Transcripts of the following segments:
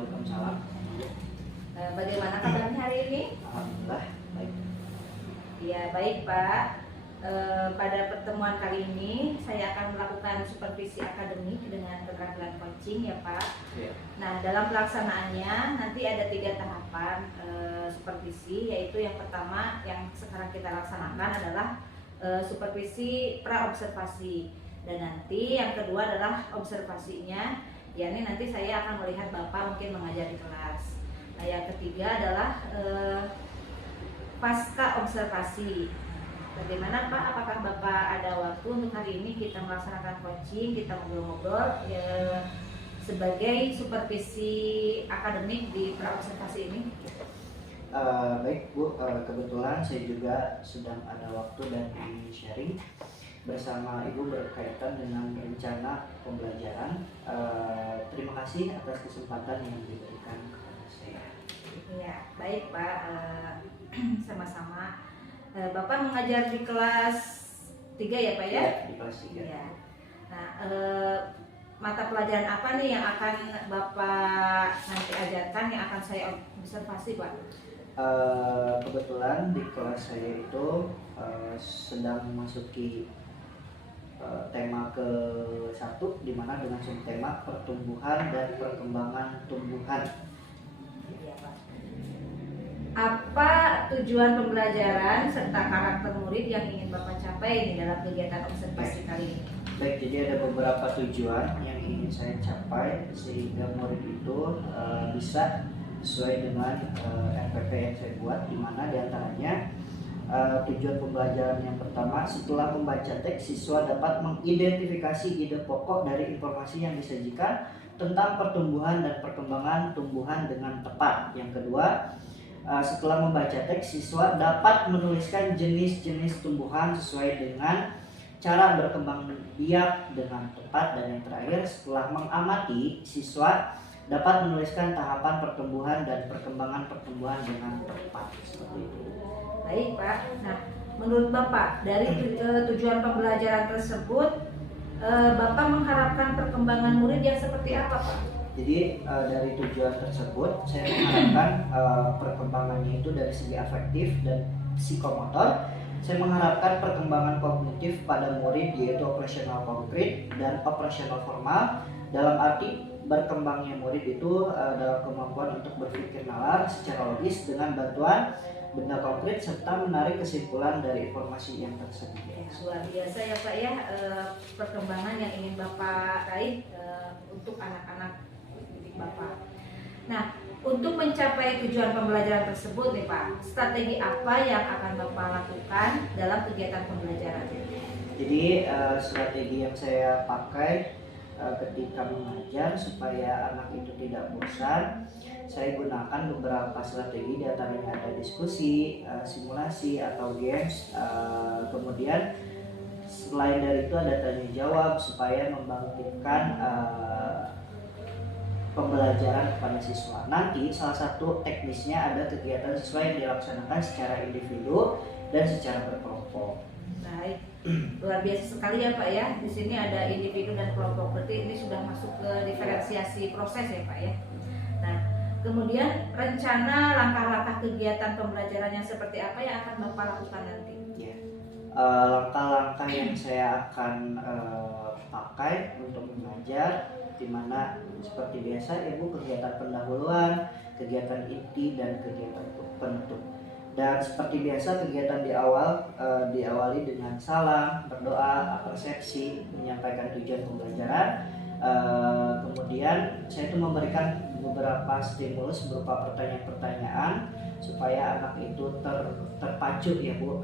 Waalaikumsalam. Bagaimana kabarnya hari ini? Alhamdulillah baik. Ya baik Pak. Pada pertemuan kali ini saya akan melakukan supervisi akademik dengan keterampilan coaching ya Pak. Ya. Nah dalam pelaksanaannya nanti ada 3 tahapan supervisi, yaitu yang pertama yang sekarang kita laksanakan adalah supervisi pra-observasi, dan nanti yang kedua adalah observasinya, yakni nanti saya akan melihat Bapak mungkin mengajar di kelas. Nah yang ketiga adalah pasca observasi. Bagaimana Pak? Apakah Bapak ada waktu untuk hari ini kita melaksanakan coaching, kita ngobrol-ngobrol sebagai supervisi akademik di pra-observasi ini? Baik Bu, kebetulan saya juga sedang ada waktu dan ingin sharing bersama Ibu berkaitan dengan rencana pembelajaran. Terima kasih atas kesempatan yang diberikan kepada saya. Ya, baik Pak, sama-sama. Bapak mengajar di kelas 3 ya Pak ya? Ya, di kelas 3. Ya. Nah, mata pelajaran apa nih yang akan Bapak nanti ajarkan, yang akan saya observasi Pak? Kebetulan di kelas saya itu sedang memasuki tema ke-1, di mana dengan subtema pertumbuhan dan perkembangan tumbuhan. Iya, Pak. Apa tujuan pembelajaran serta karakter murid yang ingin Bapak capai dalam kegiatan observasi kali ini? Baik, jadi ada beberapa tujuan yang ingin saya capai sehingga murid itu bisa sesuai dengan RPP yang saya buat, di mana diantaranya tujuan pembelajaran yang pertama, setelah membaca teks, siswa dapat mengidentifikasi ide pokok dari informasi yang disajikan tentang pertumbuhan dan perkembangan tumbuhan dengan tepat. Yang kedua, setelah membaca teks, siswa dapat menuliskan jenis-jenis tumbuhan sesuai dengan cara berkembang biak dengan tepat. Dan yang terakhir, setelah mengamati, siswa dapat menuliskan tahapan pertumbuhan dan perkembangan pertumbuhan dengan tepat. Seperti itu. Baik Pak. Nah, menurut Bapak dari tujuan pembelajaran tersebut, Bapak mengharapkan perkembangan murid yang seperti apa Pak? Jadi dari tujuan tersebut saya mengharapkan perkembangannya itu dari segi afektif dan psikomotor. Saya mengharapkan perkembangan kognitif pada murid, yaitu operasional konkret dan operasional formal. Dalam arti berkembangnya murid itu dalam kemampuan untuk berpikir nalar secara logis dengan bantuan benda konkret serta menarik kesimpulan dari informasi yang tersedia. Luar biasa ya Pak ya, perkembangan yang ingin Bapak raih untuk anak-anak didik Bapak. Nah, untuk mencapai tujuan pembelajaran tersebut nih Pak, strategi apa yang akan Bapak lakukan dalam kegiatan pembelajaran? Jadi strategi yang saya pakai ketika mengajar supaya anak itu tidak bosan, saya gunakan beberapa strategi, diantaranya ada diskusi, simulasi atau games. Kemudian selain dari itu ada tanya jawab supaya membangkitkan pembelajaran kepada siswa. Nanti salah satu teknisnya ada kegiatan siswa yang dilaksanakan secara individu dan secara berkelompok. Baik, luar biasa sekali ya Pak ya. Di sini ada individu dan kelompok. Berarti ini sudah masuk ke diferensiasi proses ya Pak ya. Nah, kemudian rencana langkah-langkah kegiatan pembelajaran yang seperti apa yang akan Bapak lakukan nanti? Ya, langkah-langkah yang saya akan pakai untuk mengajar, di mana seperti biasa Ibu kegiatan pendahuluan, kegiatan inti dan kegiatan penutup. Dan seperti biasa kegiatan di awal diawali dengan salam, berdoa, persepsi, menyampaikan tujuan pembelajaran. Kemudian saya itu memberikan beberapa stimulus berupa pertanyaan-pertanyaan supaya anak itu terpacu ya Bu.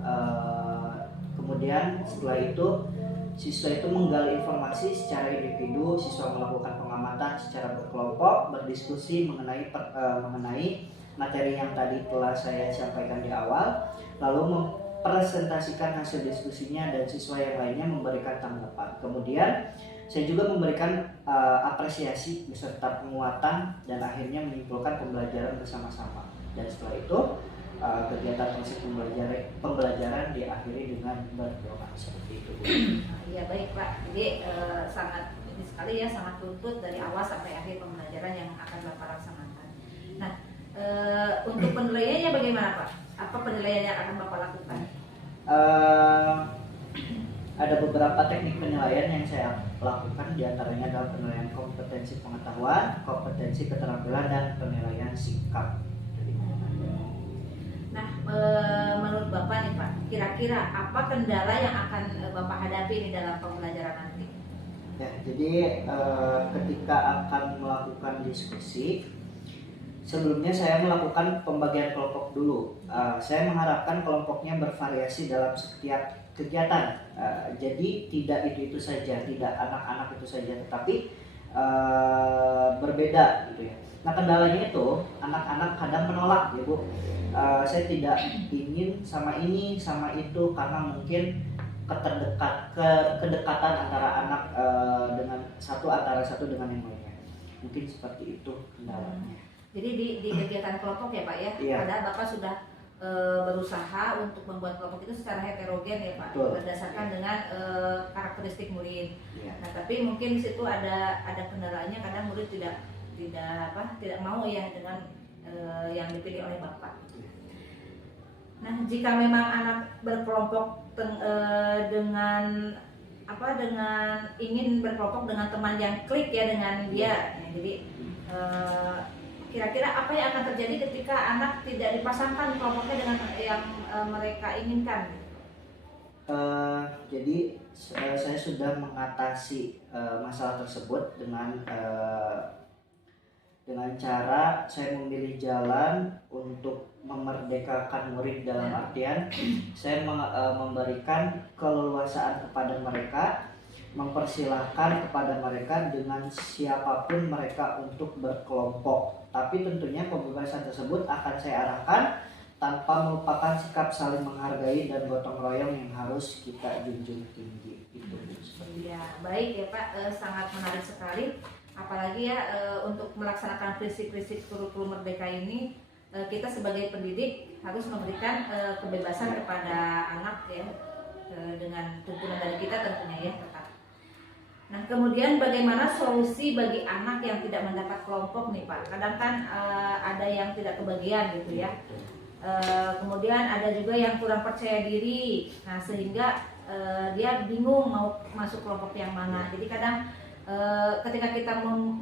Kemudian setelah itu siswa itu menggali informasi secara individu, siswa melakukan pengamatan secara berkelompok, berdiskusi mengenai materi yang tadi telah saya sampaikan di awal, lalu mempresentasikan hasil diskusinya dan siswa yang lainnya memberikan tanggapan. Kemudian saya juga memberikan apresiasi beserta penguatan dan akhirnya menyimpulkan pembelajaran bersama-sama. Dan setelah itu kegiatan proses pembelajaran diakhiri dengan berdoa, seperti itu. Iya baik Pak. Jadi sangat ini sekali ya, sangat tuntut dari awal sampai akhir pembelajaran yang akan Bapak laksanakan. Nah, untuk penilaiannya bagaimana Pak? Apa penilaian yang akan Bapak lakukan? Ada beberapa teknik penilaian yang saya lakukan, diantaranya adalah penilaian kompetensi pengetahuan, kompetensi keterampilan, dan penilaian sikap. Nah, menurut Bapak nih Pak, kira-kira apa kendala yang akan Bapak hadapi nih dalam pembelajaran nanti? Ya, jadi ketika akan melakukan diskusi, sebelumnya saya melakukan pembagian kelompok dulu. Saya mengharapkan kelompoknya bervariasi dalam setiap kegiatan. Jadi tidak itu saja, tidak anak-anak itu saja, tetapi berbeda gitu ya. Nah, kendalanya itu anak-anak kadang menolak, ya Bu. Saya tidak ingin sama ini sama itu karena mungkin kedekatan antara anak dengan antara satu dengan yang lainnya. Mungkin seperti itu kendalanya. Jadi di kegiatan kelompok ya Pak ya, Iya. padahal Bapak sudah berusaha untuk membuat kelompok itu secara heterogen ya Pak, Betul. berdasarkan dengan karakteristik murid. Iya. Nah, tapi mungkin di situ ada kendalanya, kadang murid tidak mau ya dengan yang dipilih oleh Bapak. Nah, jika memang anak berkelompok dengan ingin berkelompok dengan teman yang klik ya dengan dia, ya, jadi kira-kira apa yang akan terjadi ketika anak tidak dipasangkan kelompoknya dengan yang mereka inginkan? Jadi saya sudah mengatasi masalah tersebut dengan cara saya memilih jalan untuk memerdekakan murid, dalam artian saya memberikan keleluasaan kepada mereka, mempersilahkan kepada mereka dengan siapapun mereka untuk berkelompok. Tapi tentunya pembebasan tersebut akan saya arahkan tanpa melupakan sikap saling menghargai dan gotong royong yang harus kita junjung tinggi. Itu ya, baik ya Pak, sangat menarik sekali. Apalagi ya untuk melaksanakan prinsip-prinsip kurikulum merdeka ini, kita sebagai pendidik harus memberikan kebebasan kepada anak ya, dengan tuntunan dari kita tentunya ya tetap. Nah, kemudian bagaimana solusi bagi anak yang tidak mendapat kelompok nih Pak? Kadang kan ada yang tidak kebagian gitu ya. Kemudian ada juga yang kurang percaya diri. Nah, sehingga dia bingung mau masuk kelompok yang mana. Jadi kadang ketika kita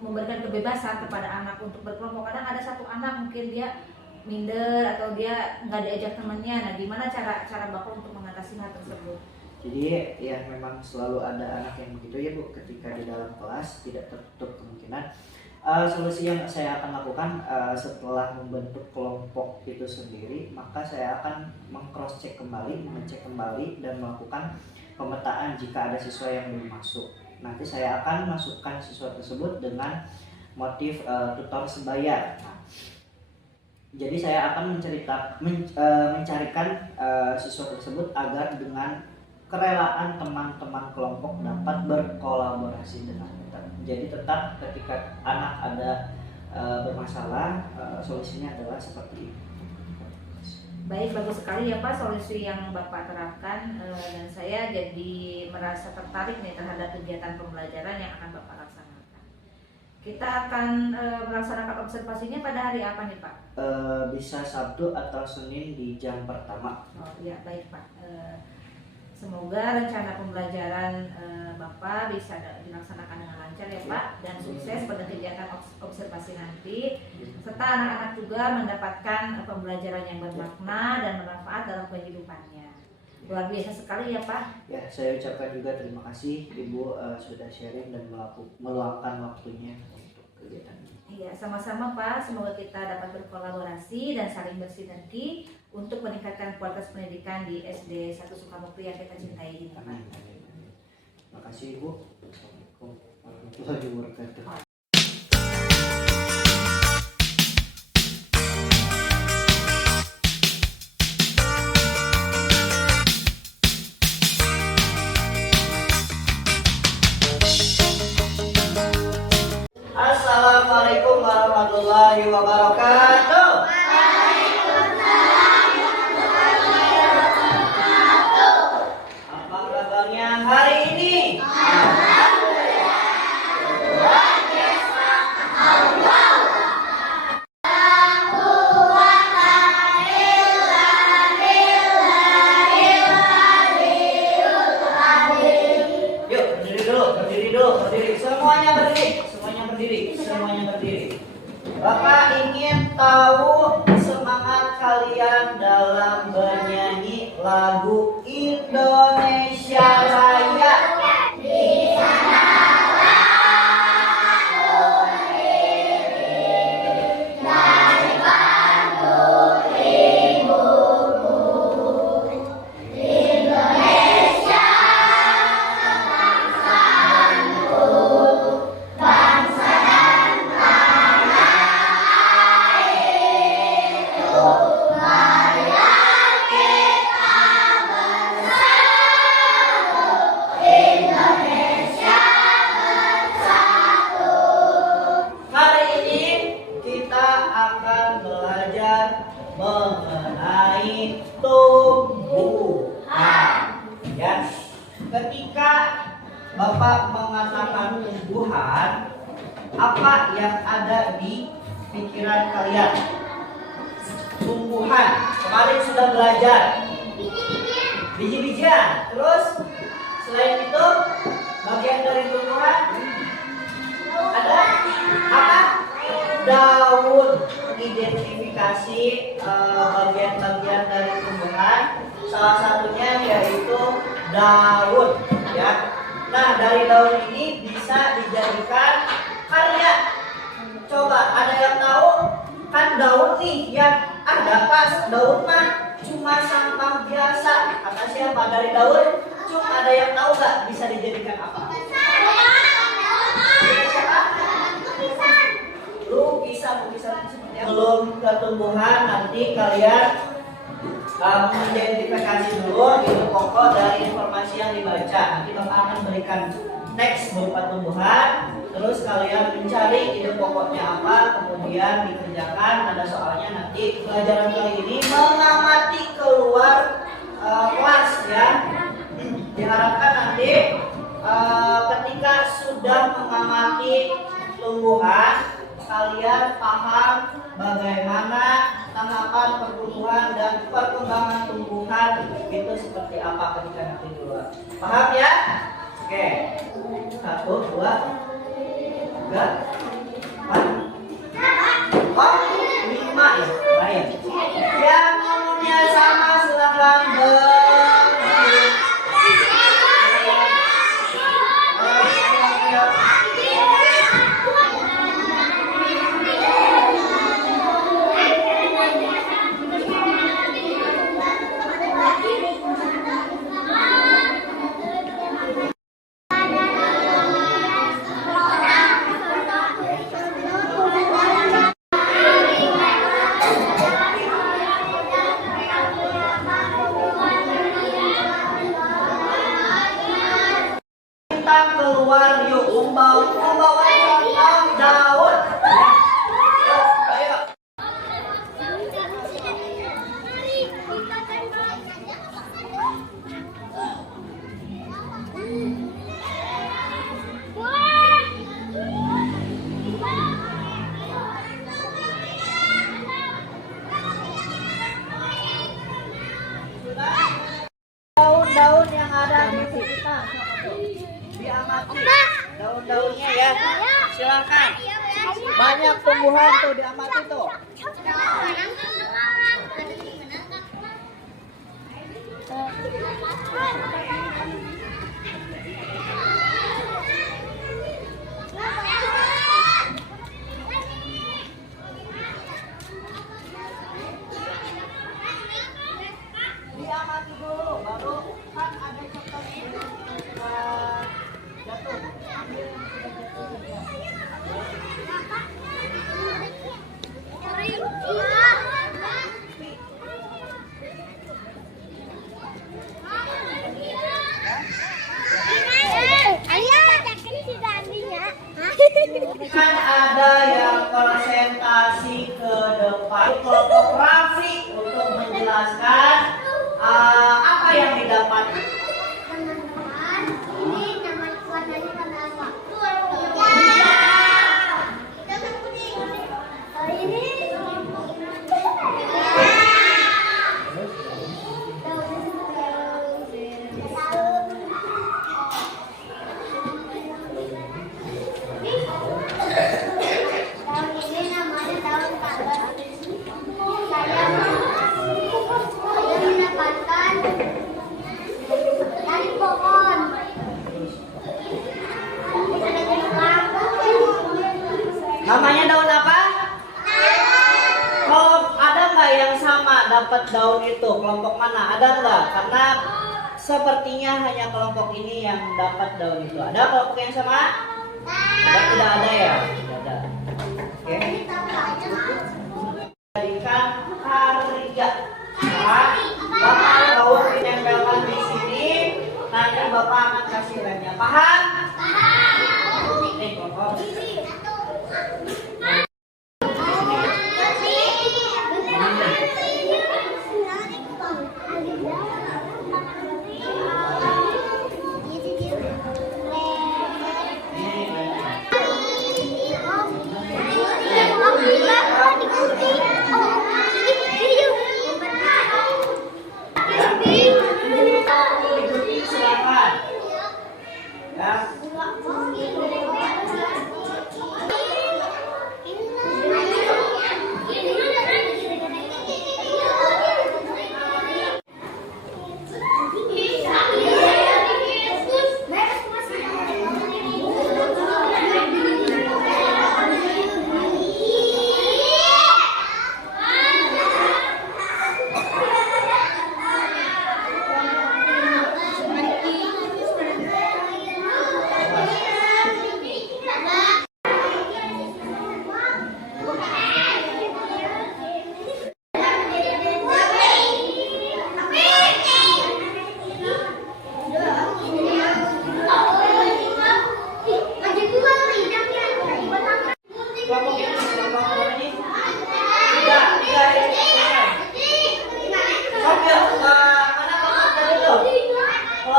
memberikan kebebasan kepada anak untuk berkelompok, kadang ada satu anak mungkin dia minder atau dia nggak diajak temannya. Nah, gimana cara Bapak untuk mengatasi hal tersebut? Jadi ya memang selalu ada anak yang begitu ya Bu, ketika di dalam kelas tidak tertutup kemungkinan. Solusi yang saya akan lakukan setelah membentuk kelompok itu sendiri, maka saya akan mengcross-check kembali, mengecek kembali dan melakukan pemetaan jika ada siswa yang belum masuk. Nanti saya akan masukkan siswa tersebut dengan motif tutor sebaya. Jadi saya akan mencarikan siswa tersebut agar dengan kerelaan teman-teman kelompok dapat berkolaborasi dengan kita. Jadi tetap ketika anak ada bermasalah, solusinya adalah seperti itu. Baik, bagus sekali ya Pak solusi yang Bapak terapkan, dan saya jadi merasa tertarik nih terhadap kegiatan pembelajaran yang akan Bapak laksanakan. Kita akan melaksanakan observasinya pada hari apa nih Pak? Bisa Sabtu atau Senin di jam pertama. Oh ya, baik Pak. Semoga rencana pembelajaran Bapak bisa dilaksanakan dengan lancar ya Pak, dan sukses pada kegiatan observasi nanti, serta anak-anak juga mendapatkan pembelajaran yang bermakna dan bermanfaat dalam kehidupannya. Luar biasa sekali ya Pak. Ya, saya ucapkan juga terima kasih Ibu sudah sharing dan meluangkan waktunya untuk kegiatan ini. Iya, sama-sama Pak. Semoga kita dapat berkolaborasi dan saling bersinergi untuk meningkatkan kualitas pendidikan di SD 1 Sukamukti yang kita cintai ini Pak. Terima kasih Ibu. Assalamualaikum warahmatullahi wabarakatuh. Assalamualaikum warahmatullahi wabarakatuh. Apa kabarnya hari ini? ketika Bapak mengatakan tumbuhan, apa yang ada di pikiran kalian? Tumbuhan. Kemarin sudah belajar. Biji-bijian. Terus selain itu bagian dari tumbuhan ada apa? Daun. Identifikasi bagian-bagian dari tumbuhan. Salah satunya yaitu daun, ya. Nah, dari daun ini bisa dijadikan karya. Coba ada yang tahu? Kan daun nih yang ada pas daun mah cuma sampah biasa. Kata siapa? Dari daun cuma ada yang tahu nggak bisa dijadikan apa? Lukisan seperti apa? Belum ke tumbuhan, nanti kalian mengidentifikasi dulu itu pokok dari informasi yang dibaca. Nanti Bapak akan berikan teks berupa tumbuhan, terus kalian mencari ide pokoknya apa, kemudian dikerjakan. Ada soalnya nanti pelajaran kali ini mengamati keluar kelas, ya. Diharapkan nanti ketika sudah mengamati tumbuhan, kalian paham bagaimana tanggapan pertumbuhan dan perkembangan tumbuhan itu seperti apa ketika nanti di luar. Paham ya? Oke. 1, 2, 3, 4, 5 ya. Baik. Yang nomornya sama silakan keluar yuk, membawa contoh daun. Ayo. Daun-daun yang ada di kita diamati daun-daunnya, ya. Silakan. Banyak tumbuhan tuh diamati tuh. Diamati dulu, baru kan ada contoh jatuh. Ambil yang sudah jatuh juga. Kan ada yang presentasi ke depan kelompok Raffi untuk menjelaskan apa yang didapat. Ini nama warnanya warna apa? Ini namanya daun kabar. Saya mendapatkan dari pohon. Namanya daun apa? Kalau ada nggak yang sama dapat daun itu, kelompok mana? Ada nggak? Karena sepertinya hanya kelompok ini yang dapat daun itu. Ada kelompok yang sama? Ada, tidak ada ya? Tidak ada. Oke. Jadikan karya. Nah, Bapak daun ditempelkan di sini. Nanti Bapak akan kasih remnya. Paham? Nih, kelompok.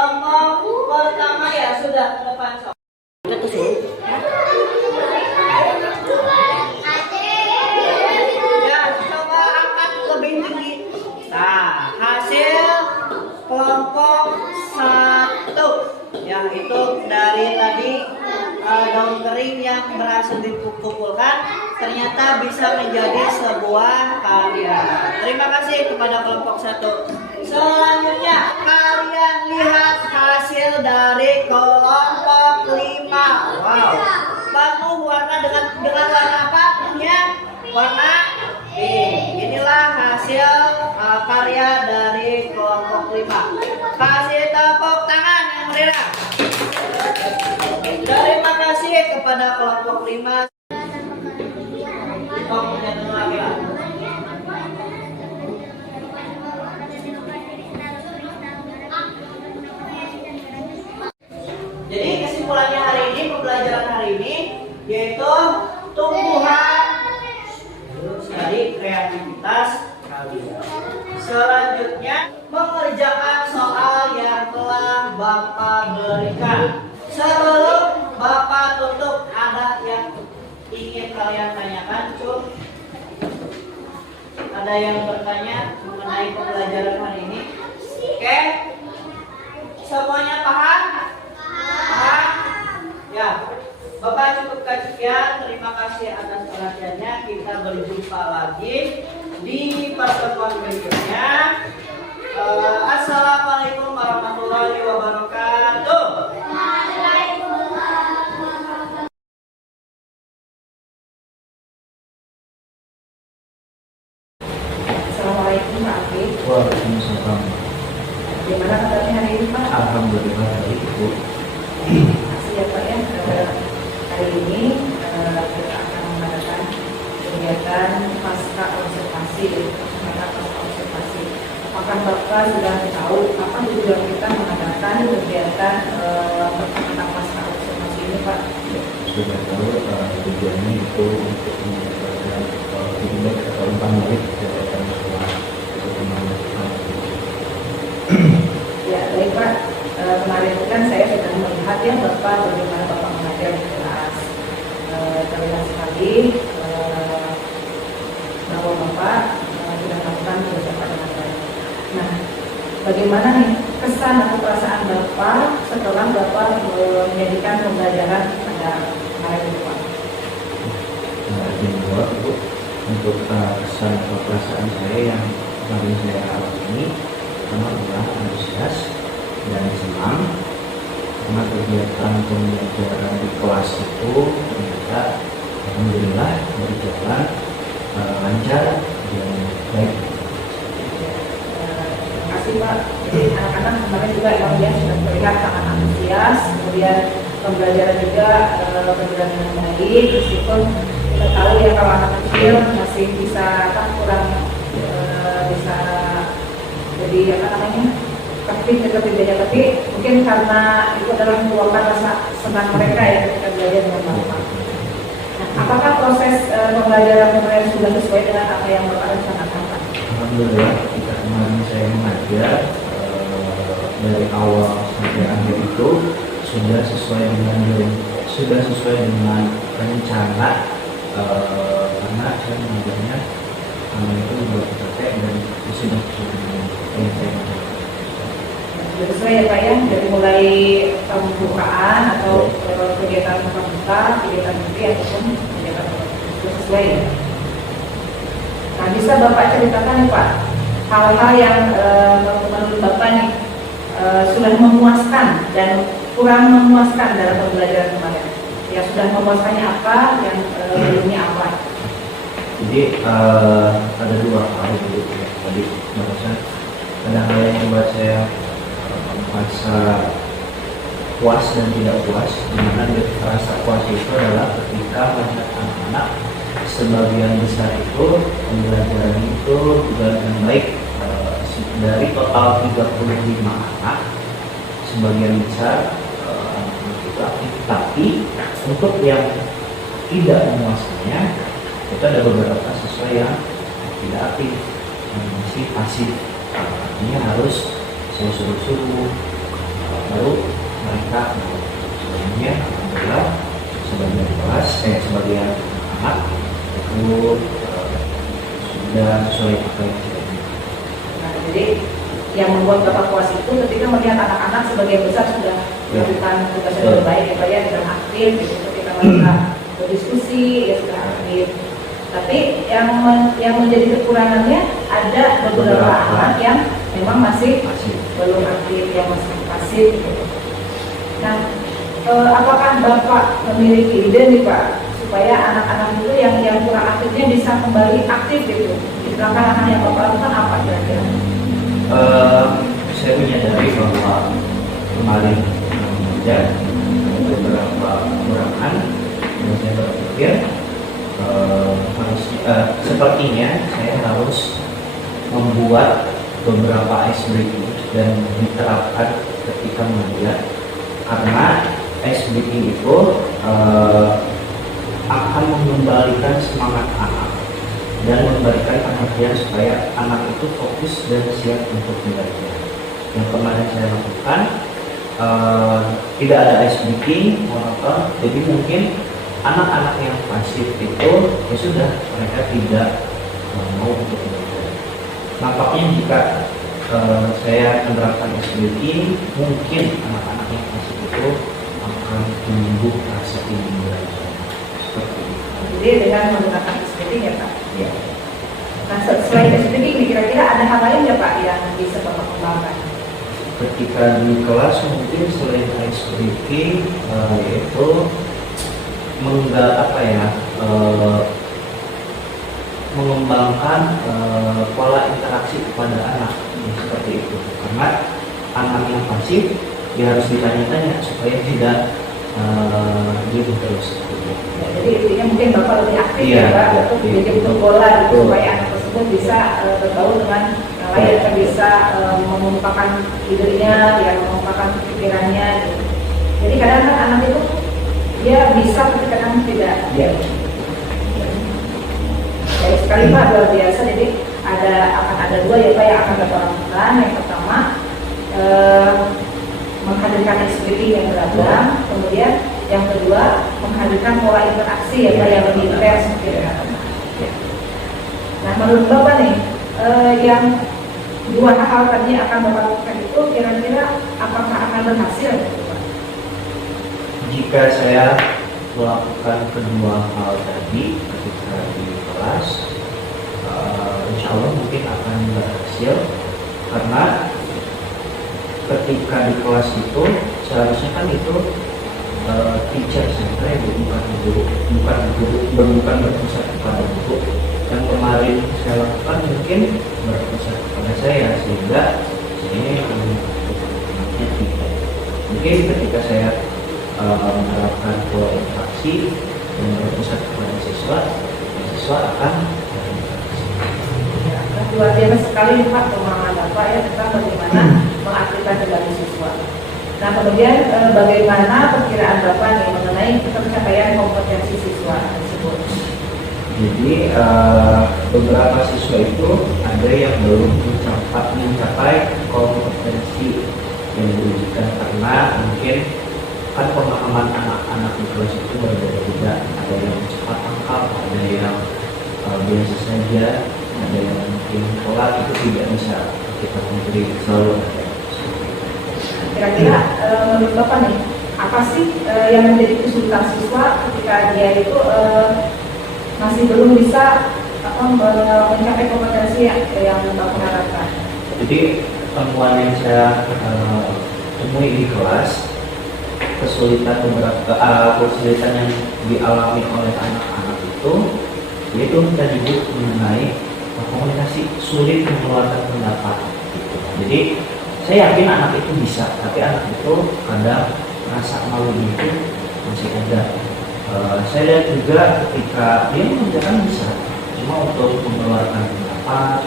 Kelompok pertama ya sudah ke depan sok. Ya, coba angkat lebih tinggi. Nah, hasil kelompok 1 yang itu dari tadi daun kering yang berhasil dikumpulkan ternyata bisa menjadi sebuah karya. Terima kasih kepada kelompok 1. Selanjutnya kalian lihat hasil dari kelompok 5. Wow, penuh warna dengan warna apa? Ya, warna pink. Inilah hasil karya dari kelompok 5. Kasih tepuk tangan yang meriah. Terima kasih kepada kelompok 5. Oh, jatuh lagi lah. Jadi kesimpulannya hari ini, pembelajaran hari ini yaitu tumbuhan dari kreativitas kalian. Selanjutnya mengerjakan soal yang telah Bapak berikan. Sebelum Bapak tutup, ada yang ingin kalian tanyakan, Cuk? Ada yang bertanya mengenai pembelajaran hari ini? Oke? Semuanya paham? Paham? Ya. Bapak cukupkan sekian. Terima kasih atas perhatiannya. Kita berjumpa lagi di pertemuan berikutnya. Assalamualaikum warahmatullahi wabarakatuh. Assalamualaikum Pak Afif. Waalaikumsalam. Gimana kabarnya hari ini Pak? Alhamdulillah baik Bu. Makasih ya Pak ya. Hari ini kita akan mengadakan kegiatan pasca observasi. Apakah Bapak sudah tahu apa tujuan kita mengadakan kegiatan pertemanan pasca observasi ini Pak? Sudah tahu tujuannya itu untuk mendapatkan feedback atau umpan balik dari sekolah perkembangan. Ya baik Pak. Kemarin kan saya sudah melihat ya Bapak bagaimana Bapak mengajar di kelas. Terlihat sekali bahwa Bapak sudah melakukan beberapa dengan baik. Nah, bagaimana nih kesan atau perasaan Bapak setelah Bapak menjadikan pembelajaran pada hari ini Pak? Kedua Bu, untuk kesan atau perasaan saya yang kemarin saya alami, pertama adalah antusias dan senang karena kegiatan pembelajaran di kelas itu ternyata alhamdulillah berjalan lancar dan baik. Terima kasih Pak. Jadi anak-anak kemarin juga emang dia sudah terlihat sangat antusias, kemudian pembelajaran juga berjalan dengan baik, meskipun kita tahu ya kalau anak kecil masih bisa kurang bisa jadi apa namanya ketika tapi mungkin karena itu adalah meluapkan rasa senang mereka ya ketika belajar dengan Bapak. Nah, apakah proses pembelajaran kemarin sudah sesuai dengan apa yang Bapak rencanakan Pak? Alhamdulillah, ketika kemarin saya mengajar dari awal sampai akhir itu sudah sesuai dengan rencana karena saya mengajarnya itu juga capek dan sudah sesuai dengan yang saya mengajar. Sudah sesuai ya Pak ya, dari mulai pembukaan atau kegiatan pembuka, kegiatan inti ataupun kegiatan sudah sesuai ya. Nah, bisa Bapak ceritakan nih Pak, hal-hal yang menurut Bapak nih sudah memuaskan dan kurang memuaskan dalam pembelajaran kemarin. Ya sudah memuaskannya apa, yang belumnya apa? Jadi ada dua hal dulu ya. Tadi barusan ada hal yang membuat saya merasa puas dan tidak puas. Dimana rasa puas itu adalah ketika melihat anak-anak sebagian besar itu pembelajaran itu juga dengan baik. Dari total 35 anak, sebagian besar anak-anak itu aktif, tapi untuk yang tidak memuaskannya itu ada beberapa siswa yang tidak aktif, yang masih pasif. Artinya harus saya suruh sesuai apa yang kita inginkan. Nah, jadi yang membuat Bapak puas itu ketika melihat anak-anak sebagian besar sudah melakukan tugasnya dengan baik, ya Pak ya, dan aktif, gitu. Ketika mereka berdiskusi ya sudah aktif. Tapi yang menjadi kekurangannya ada beberapa anak yang memang masih belum aktif, yang masih pasif. Gitu. Nah, apakah Bapak memiliki ide nih Pak supaya anak-anak itu yang kurang aktifnya bisa kembali aktif gitu? Langkah-langkah yang Bapak lakukan apa kira-kira? Saya menyadari bahwa kemarin ada beberapa kekurangan dan saya berpikir sepertinya saya harus membuat beberapa icebreaking dan diterapkan ketika mengajar, karena icebreaking itu akan mengembalikan semangat anak dan memberikan perhatian supaya anak itu fokus dan siap untuk belajar. Yang kemarin saya lakukan tidak ada icebreaking, monoton, jadi mungkin anak-anak yang pasif itu ya sudah, mereka tidak mau untuk belajar. Nampaknya jika saya menerapkan icebreaking, mungkin anak-anak yang pasif itu akan tumbuh rasa ingin belajar. Seperti itu. Jadi dengan menggunakan icebreaking ya Pak? Ya. Nah, selain icebreaking, kira-kira ada hal lain nggak Pak yang bisa Bapak kembangkan? Ketika di kelas mungkin selain icebreaking yaitu mengembangkan pola interaksi kepada anak seperti itu, karena anak yang pasif dia harus ditanya-tanya supaya tidak diem terus. Ya, jadi intinya mungkin Bapak lebih aktif Iya, ya Pak untuk iya, menjemput bola gitu, betul. supaya anak tersebut bisa bergaul dengan yang lain, dan bisa mengungkapkan idenya, ya mengungkapkan pikirannya gitu. Jadi kadang kan anak itu dia bisa tapi kadang tidak. Ya. Baik sekali Pak, luar biasa. Jadi akan ada dua ya Pak yang akan Bapak lakukan. Yang pertama menghadirkan icebreaking yang beragam, kemudian yang kedua menghadirkan pola interaksi ya Pak yang lebih intens gitu ya. Nah, menurut Bapak nih yang dua hal tadi akan Bapak lakukan itu kira-kira apakah akan berhasil gitu Pak? Jika saya melakukan kedua hal tadi ketika di kelas, insya Allah mungkin akan berhasil, karena ketika di kelas itu seharusnya kan itu teacher center, bukan berpusat kepada guru. Yang kemarin saya lakukan mungkin berpusat kepada saya, sehingga ini mungkin ketika saya menerapkan pola interaksi yang berpusat kepada siswa akan Luar biasa sekali Pak pemahaman Bapak ya tentang bagaimana mengaktifkan kembali siswa. Nah, kemudian bagaimana perkiraan Bapak nih mengenai pencapaian kompetensi siswa tersebut? Jadi beberapa siswa itu ada yang belum mencapai kompetensi yang diujikan, karena mungkin kan pemahaman anak-anak di kelas itu berbeda-beda. Ada yang cepat tangkap, ada yang biasa saja, ada yang mungkin pola itu tidak bisa kita memberi selalu. Kira-kira menurut Bapak nih, apa sih yang menjadi kesulitan siswa ketika dia itu masih belum bisa mencapai kompetensi yang Bapak harapkan? Jadi temuan yang saya temui di kelas, kesulitan yang dialami oleh anak-anak itu yaitu kita disebut mengenai komunikasi, sulit mengeluarkan pendapat gitu. Jadi saya yakin anak itu bisa, tapi anak itu kadang rasa malu itu masih ada. Saya lihat juga ketika dia mengerjakan bisa, cuma untuk mengeluarkan pendapat,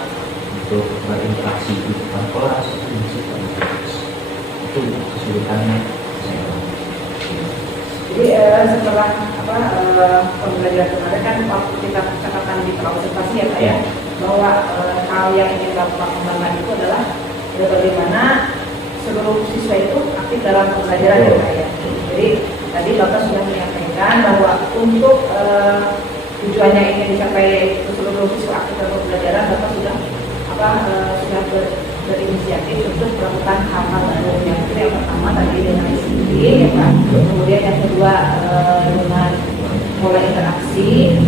untuk berinteraksi di depan kelas itu masih terbatas. Itu kesulitannya saya alami. Jadi setelah pembelajaran kemarin kan waktu kita catatan di observasi ya Pak ya, bahwa hal yang ingin Bapak kembangkan itu adalah bagaimana seluruh siswa itu aktif dalam pembelajaran ya Pak ya. Jadi tadi Bapak sudah menyampaikan bahwa untuk tujuannya ingin dicapai seluruh siswa aktif dalam pembelajaran Bapak sudah berinisiatif untuk melakukan hal-hal baru. Yang itu yang pertama tadi dengan ICT, ya Pak. Kemudian yang kedua dengan mulai interaktif,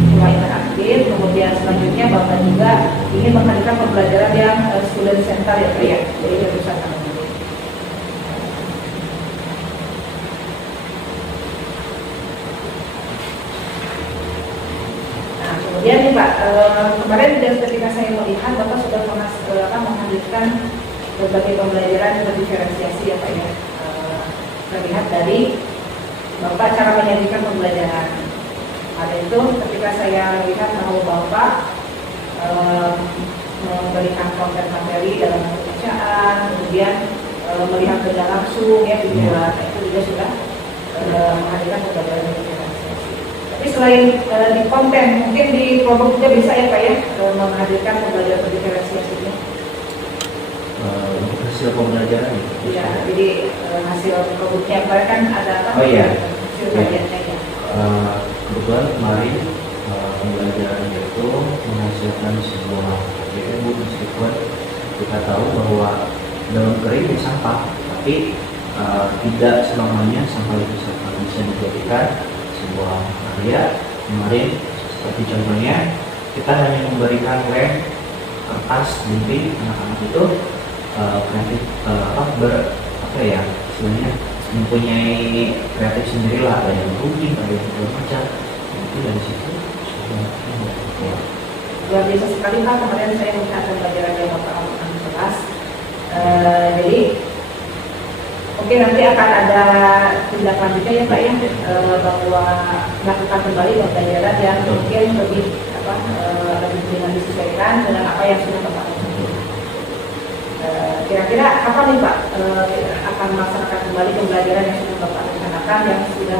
kemudian selanjutnya Bapak juga ingin menghadirkan pembelajaran yang student center ya Pak ya, jadi berpusat pada murid. Nah kemudian nih Pak, kemarin ketika saya melihat Bapak sudah menghadirkan berbagai pembelajaran yang berdiferensiasi ya Pak ya. Terlihat dari Bapak cara menyajikan pembelajaran. Ada itu ketika saya lihat bahwa Bapak memberikan konten materi dalam bentuk bacaan, kemudian melihat benda langsung ya dibuat, itu juga sudah menghadirkan pembelajaran diferensiasi. Tapi selain di konten, mungkin di produk juga bisa ya Pak ya menghadirkan pembelajaran diferensiasi ini. Hasil pembelajaran Iya, jadi hasil produknya kan ada apa? Oh iya. Hasil kajiannya ya. Kebetulan kemarin pembelajaran itu menghasilkan sebuah ilmu, meskipun kita tahu bahwa dalam kering sampah, tapi tidak selamanya sampah itu bisa dijadikan sebuah karya. Kemarin seperti contohnya kita hanya memberikan lem, kertas, gunting, anak-anak itu kreatif sebenarnya mempunyai kreatif sendirilah, ada yang rutin, ada yang segala macam. Itu dari situ Luar biasa sekali Pak, kemarin saya melihat pembelajaran yang Bapak lakukan di kelas. Jadi mungkin nanti akan ada tindak lanjutnya ya Pak ya, bahwa melakukan kembali pembelajaran yang mungkin lebih dengan disesuaikan dengan apa yang sudah Bapak lakukan. Kira-kira kapan nih Pak akan melaksanakan kembali pembelajaran yang sudah Bapak rencanakan, yang sudah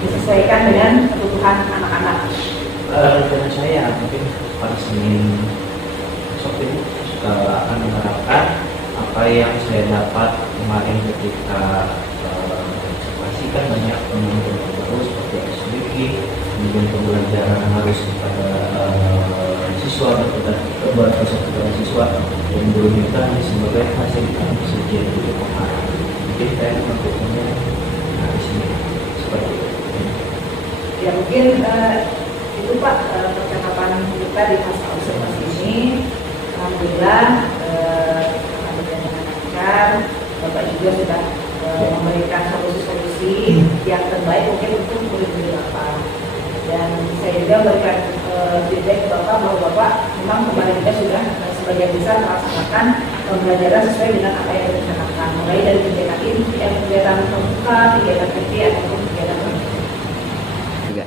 disesuaikan dengan kebutuhan anak-anak? Rencana saya mungkin pada Senin besok ini akan menerapkan apa yang saya dapat kemarin ketika kan banyak teman-teman baru seperti SBK, kemudian pembelajaran harus kepada siswa, kepada siswa yang belum kita sebagai hasil saja untuk pengarah. Mungkin saya melakukannya di sini seperti itu. Ya mungkin itu Pak percakapan kita di masa observasi ini. Alhamdulillah dengan Bapak juga sudah memberikan solusi-solusi yang terbaik mungkin untuk murid-murid Bapak. Dan saya juga memberikan feedback ke Bapak bahwa Bapak memang kemarin kita sudah sebagian besar melaksanakan pembelajaran sesuai dengan apa yang direncanakan, mulai dari kegiatan terbuka, kegiatan PT ataupun kegiatan Tiga.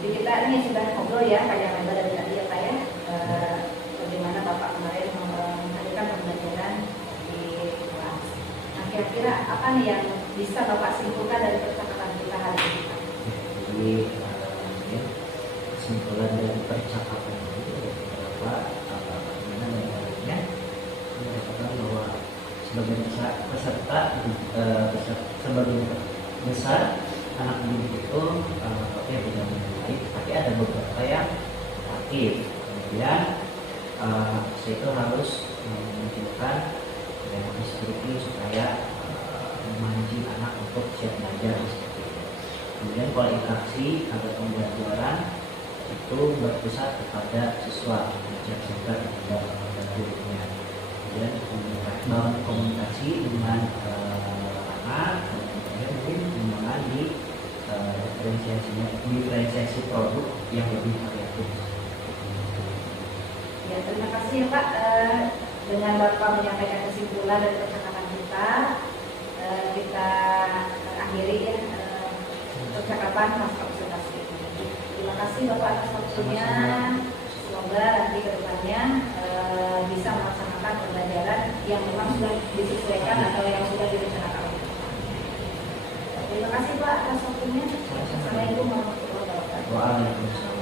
Jadi kita ini sudah ngobrol ya kayak member dari tadi ya Pak ya, bagaimana Bapak kemarin menghadirkan pembelajaran di kelas. Nah kira-kira apa nih yang bisa Bapak simpulkan dari percakapan kita hari ini? Jadi kesimpulan dari percakapan itu adalah mengatakan bahwa sebagian besar anak didik itu tidak baik, tapi ada beberapa yang aktif. Kemudian saya itu harus menunjukkan instruksi supaya memancing anak untuk siap belajar seperti itu. Kemudian kalau interaksi atau pembelajaran itu berpusat kepada siswa, sehingga tidak gurunya. Kemudian bangun komunikasi dengan anak, kemudian mungkin pengembangan di diferensiasi produk yang lebih variatif. Ya terima kasih ya Pak. Dengan Bapak menyampaikan kesimpulan dari percakapan kita, kita akhiri ya percakapan masa observasi ini. Terima kasih Bapak atas waktunya. Semoga nanti ke depannya bisa melaksanakan pembelajaran yang memang sudah disesuaikan atau yang sudah direncanakan. Terima kasih Pak atas waktunya. Assalamualaikum warahmatullahi wabarakatuh. Waalaikumsalam.